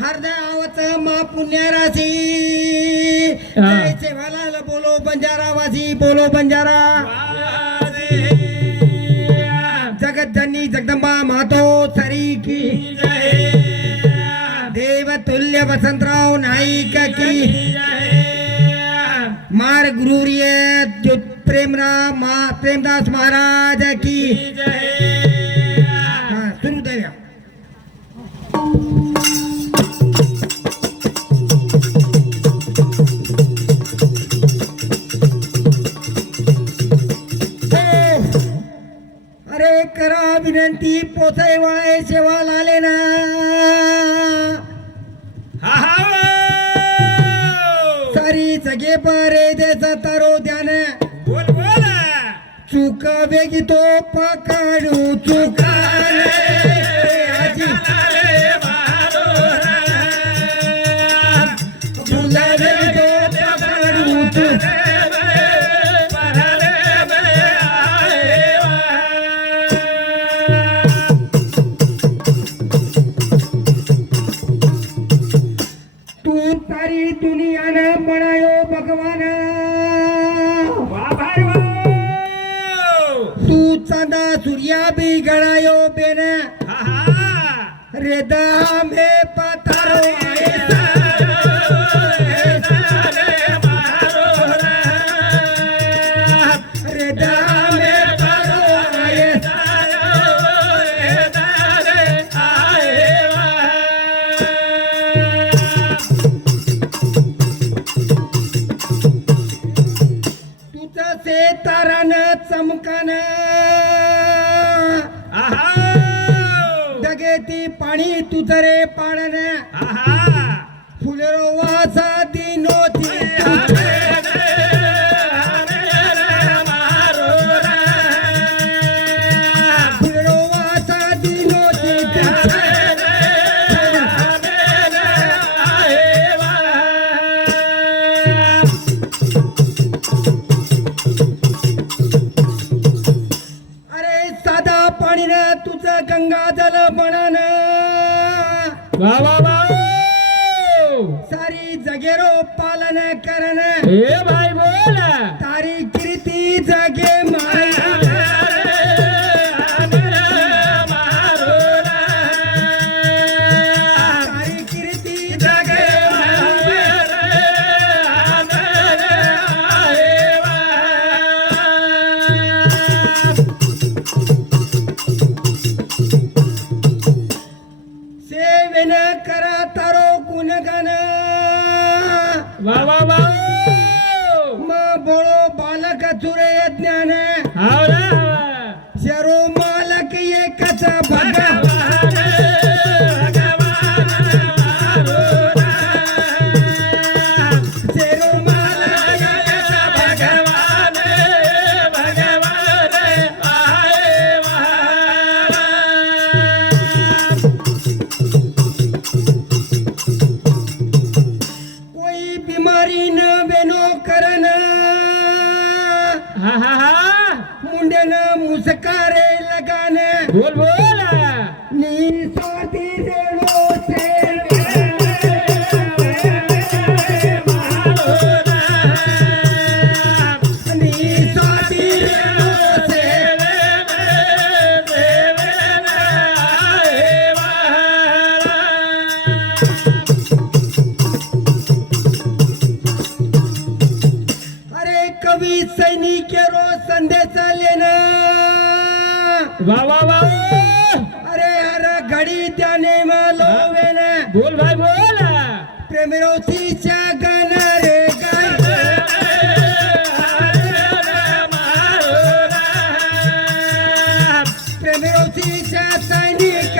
हरदय आवच मा पुण्य राशी हा. जय सेवालाल बोलो बंजारा वासी बोलो बंजारा. जगत जननी जगदंबा मातो सरी की. देव तुल्य वसंतराव नाईक की. मार गुरुरिय जो प्रेमराव मा प्रेमदास महाराज की. हा, विनंती पोचय वाळे सेवा लाले ना सारी जगे परे देस तारो ध्यान. चुक वेगी तो पकडू चुका આખી દુનિયાને પણાયો ભગવાન. તું ચંદા સૂર્યા બી ગણાયો બેને. રેદા મે પથરો રેદા डगेती पाणी तुझं रे पाणन फुलरो वासा दिनोती करन हे मुंड्यान मुसकारे लगान। बोल बोल। बोल भाई बोल। प्रेमरोसीच्या गण रे गाय प्रेमरोसीच्या सैनिक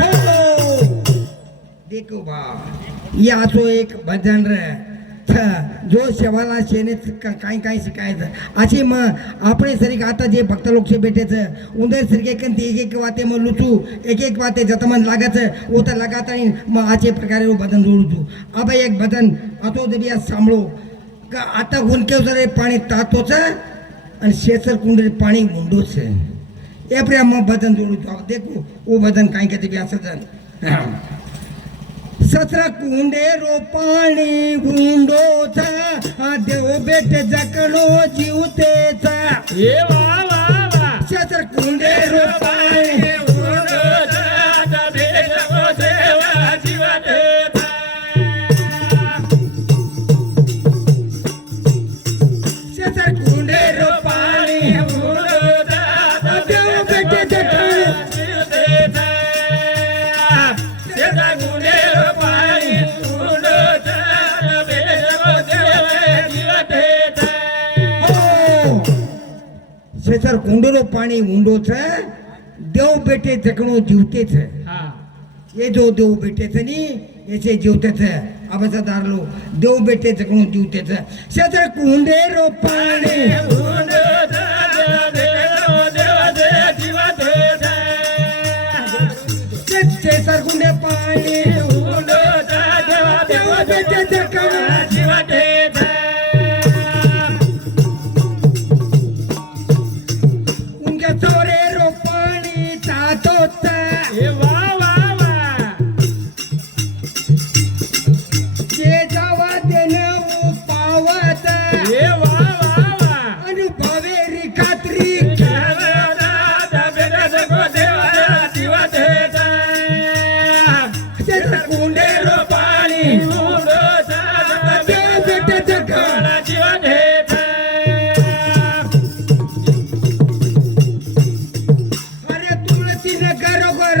हो देखो बा याचो एक भजन रे थ, जो शेवाला शेनेत क- काही काही शिकायचं अशी मग आपण सरी आता जे भक्त लोक भेटायचं उंदर सरी एक एक एक वाते मग लुचू एक एक वाते जतमन लागायचं वो तर लगाता नाही मग आचे प्रकारे वो भजन जोडू अब एक भजन अतो जरी आज सांभाळो का आता गुणकेव जरे पाणी तातोच आणि शेसर कुंडरी पाणी मुंडूच ए प्रिया मग भजन जोडू तो अब देखो वो भजन काई कहते भी सजन सतरा कुंडे रो पाणी गुंडो चा देव बेट जकणो जीवतेचा. ए वा वा वा. सतर कुंडे रो शेतर कुंडलो पाणी उंडोच देव बेटे जकणो जीवतेच ये जो देव बेटेच नी याचे जीवतेच आबाचा दारलो देव बेटे जकणो जीवतेच शेतर कुंडे रो पाणी। कुंडे पाणी। देव खात्री शेतर कुंडे रो पाणी देव बेटे जकणो अरे तुळसी नगर गोर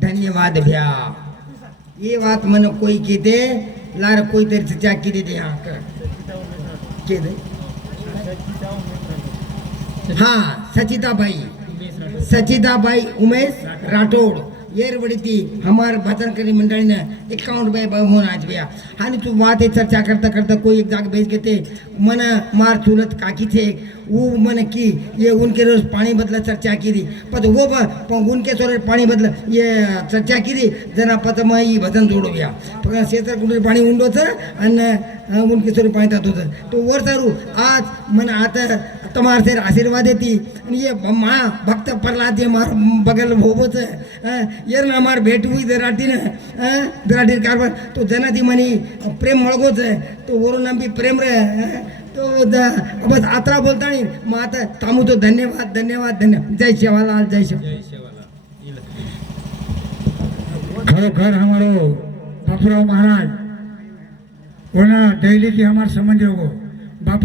धन्यवाद भ्या। ये बात मन कोई कीते लार कोई देर से जा की दे यहाँ कर के दे? हाँ सचिताबाई सचिताबाई उमेश राठोड। येरवडीती हमार भजन करी मंडळीनं एकाउंट बाय म्हणून आज भैया. आणि तू वाते चर्चा करता करता कोई एक जाग भेज घेते. मन मार चुलत काकी थे. वो मन की ये उनके रोज पानी बदला चर्चा की दी पत वो उनके सोरे पानी बदला ये चर्चा की दी जना पत मग ही भजन जोडू भैया. पण शेतर कुठे पाणी उंडोचं आणि उनके सोरे पाणी जात होतं तो वर सारू आज मन आता तुम्हारे से आशीर्वाद देती आणि ये माँ भक्त प्रहलाद ये मार बगल भोबोच ये ना मार भेट हुई दराटीनं हं? दराटी कारभार तो जनाती म्हणी प्रेम मळगोच तो वरून आम्ही प्रेम रे? तो बस आता बोलता नाही मग आता थांबू तो धन्यवाद धन्यवाद धन्यवाद जय शिवालाल जय शिव खरोखर हमारो बापूराव महाराज होना दैली थी हमारे समझ होगो